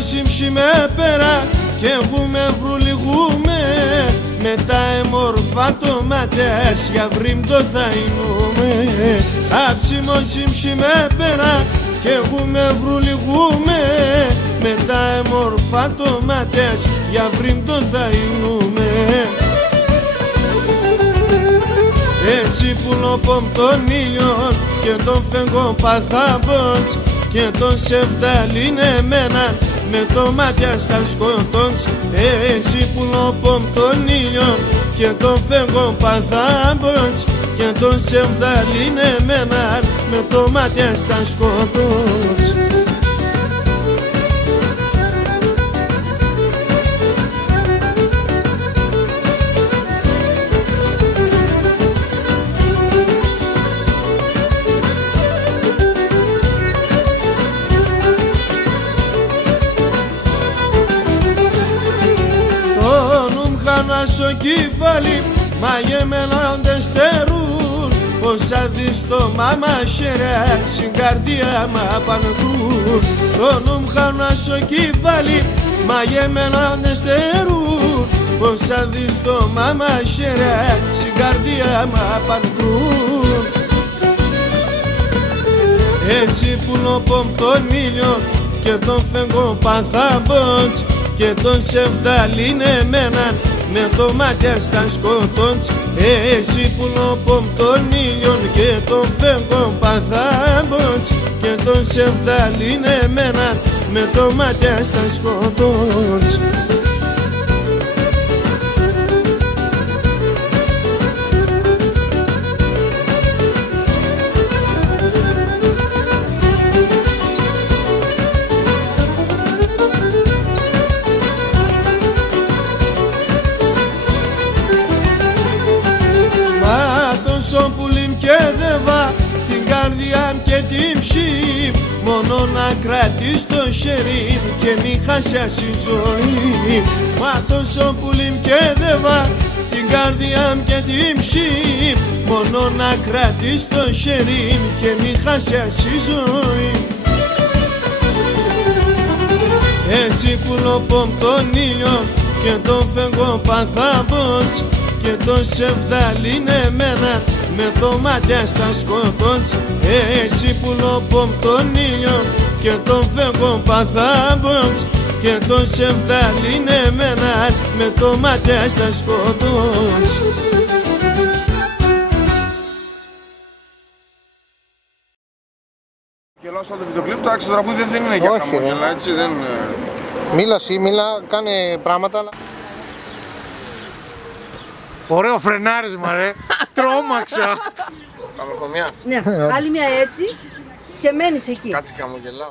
Σιμ με πέρα και εγώ με βρουλιγούμε, με τα εμορφά το ματές για βρύμπτο θα εινούμε. Αψιμον Σιμ με πέρα και εγώ με βρουλιγούμε, με τα εμορφά το ματές για βρύμπτο θα εινούμε. Εσύ που λοπόμ τον ήλιον και τον φεγγό παθάμποντς και τον σεβδαλήν εμένα με το μάτια στα σκοτώντς. Εσύ που λοπόμ τον ήλιον και τον φεγγό παθάμποντς και τον σεβδαλήν εμένα με το μάτια στα σκοτώντς. Στο κεφάλι μαγεμένα στερούν, πως αδείς το μάμα χέρια στην καρδιά μ' απαντούν. Το νου μου χάνα στο κεφάλι μαγεμένα στερούν, πως αδείς το μάμα χέρια στην καρδιά μ' απαντούν. Έτσι που λοπόμ τον ήλιο και τον φεγγό παθάμποντς και τον σεβδαλήν εμέναν με το μάτια στα σκοτώντς. Εσύ που λοπόμ τον ήλιον και τον φεύγω παθάμποντς και τον σεβδαλήν εμένα με το μάτια στα σκοτώντς. Σον πουλήμ και δεβά την καρδιά και την ψήμ, μόνο να κρατείς το χέρι και μη χάσεις η ζωή. Μα το σον πουλήμ και δεβά την καρδιά και την ψήμ, μόνο να κρατείς το χέρι και μη χάσεις η ζωή. Έτσι που λοπόμ τον ήλιο και τον φεγγό παθάμποντς και τον σεβδαλήν εμένα με το μάτια στα σκοτώντς. Εσύ που λοπόμ τον ήλιο και τον φεγγό παθάμποντς και τον σεβδαλήν εμένα με το μάτια στα σκοτώντς. Γελάω το βίντεο κλιπ, το τραγούδι δεν είναι για χαμόγελα, έτσι δεν... Μίλα, κάνε πράγματα, αλλά... Ωραίο φρενάρισμα ρε, τρόμαξα. Πάμε κομμιά. Ναι, άλλη μια έτσι και μένεις εκεί. Κάτσε χαμογελάω.